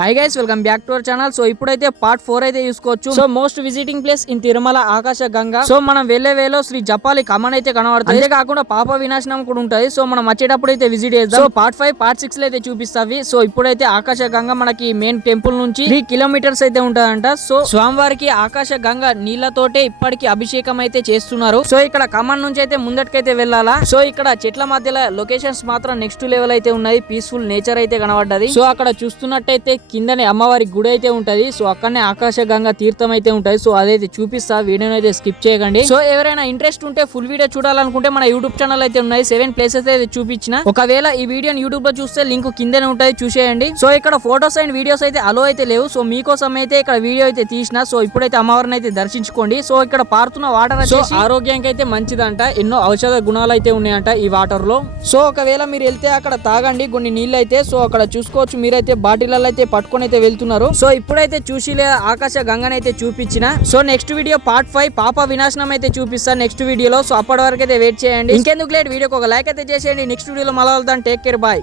Hi guys, welcome back to our channel. So ఇప్పుడైతే part 4 అయితే చూసుకోవచ్చు. So most visiting place in Tirumala ఆకాశ Ganga. So మనం వెళ్లే వేలో శ్రీ జపాలి కమన్ అయితే కనబడుతుంది. అంతే కాకుండా పాప వినాశనం కూడా ఉంటుంది. సో మనం వచ్చేటప్పుడు అయితే విజిట్ చేద్దాం. సో పార్ట్ 5 పార్ట్ 6 లో అయితే చూపిస్తావి. సో ఇప్పుడైతే ఆకాశ గంగా మనకి మెయిన్ టెంపుల్ నుంచి 3 కిలోమీటర్స్ అయితే ఉంటదంట. సో స్వామివారికి ఆకాశ గంగా నీళ్లతోటే ఇప్పటికి అభిషేకం అయితే చేస్తున్నారు. సో ఇక్కడ కమన్ నుంచి అయితే ముందటికైతే వెళ్ళాలా. సో ఇక్కడ చెట్ల మధ్యలో లొకేషన్స్ మాత్రం నెక్స్ట్ లెవెల్ అయితే ఉన్నాయి. పీస్ఫుల్ నేచర్ అయితే కనబడ్డది. సో అక్కడ చూస్తున్నట్టయితే కిందనే అమ్మవారి గుడి అయితే ఉంటది. సో అక్కడనే ఆకాశ గంగా తీర్థం అయితే ఉంటది. సో అదైతే చూపిస్తా, వీడియోని అయితే స్కిప్ చేయకండి. సో ఎవరైనా ఇంట్రెస్ట్ ఉంటే ఫుల్ వీడియో చూడాలనుకుంటే మన యూట్యూబ్ ఛానల్ అయితే ఉన్నాయి. 7 ప్లేసెస్ అయితే చూపించిన. ఒకవేళ ఈ వీడియోని యూట్యూబ్ లో చూస్తే లింక్ కిందనే ఉంటది, చూసేయండి. సో ఇక్కడ ఫోటోస్ అండ్ వీడియోస్ అయితే అలో అయితే లేవు. సో మీకోసం అయితే ఇక్కడ వీడియో అయితే తీసిన. సో ఇప్పుడైతే అమ్మవారిని అయితే దర్శించుకోండి. సో ఇక్కడ పారుతున్న వాటర్ వచ్చేసి ఆరోగ్యానికి అయితే మంచిదంట. ఎన్నో ఔషధ గుణాలు అయితే ఉన్నాయంట ఈ వాటర్ లో. సో ఒకవేళ మీరు వెళ్తే అక్కడ తాగండి కొన్ని నీళ్ళు అయితే. సో అక్కడ చూసుకోవచ్చు, మీరైతే బాటిల్ అయితే పట్టుకొని అయితే వెళ్తున్నారు. సో ఇప్పుడైతే చూసి ఆకాశ గంగని అయితే చూపించిన. సో నెక్స్ట్ వీడియో పార్ట్ 5 పాప వినాశనం అయితే చూపిస్తాను నెక్స్ట్ వీడియోలో. సో అప్పటి వరకు అయితే వెయిట్ చేయండి. ఇంకెందుకు లేట్, వీడియోకి ఒక లైక్ అయితే చేసేయండి. నెక్స్ట్ వీడియోలో మళ్ళీ వెళ్తాను. Take care, bye.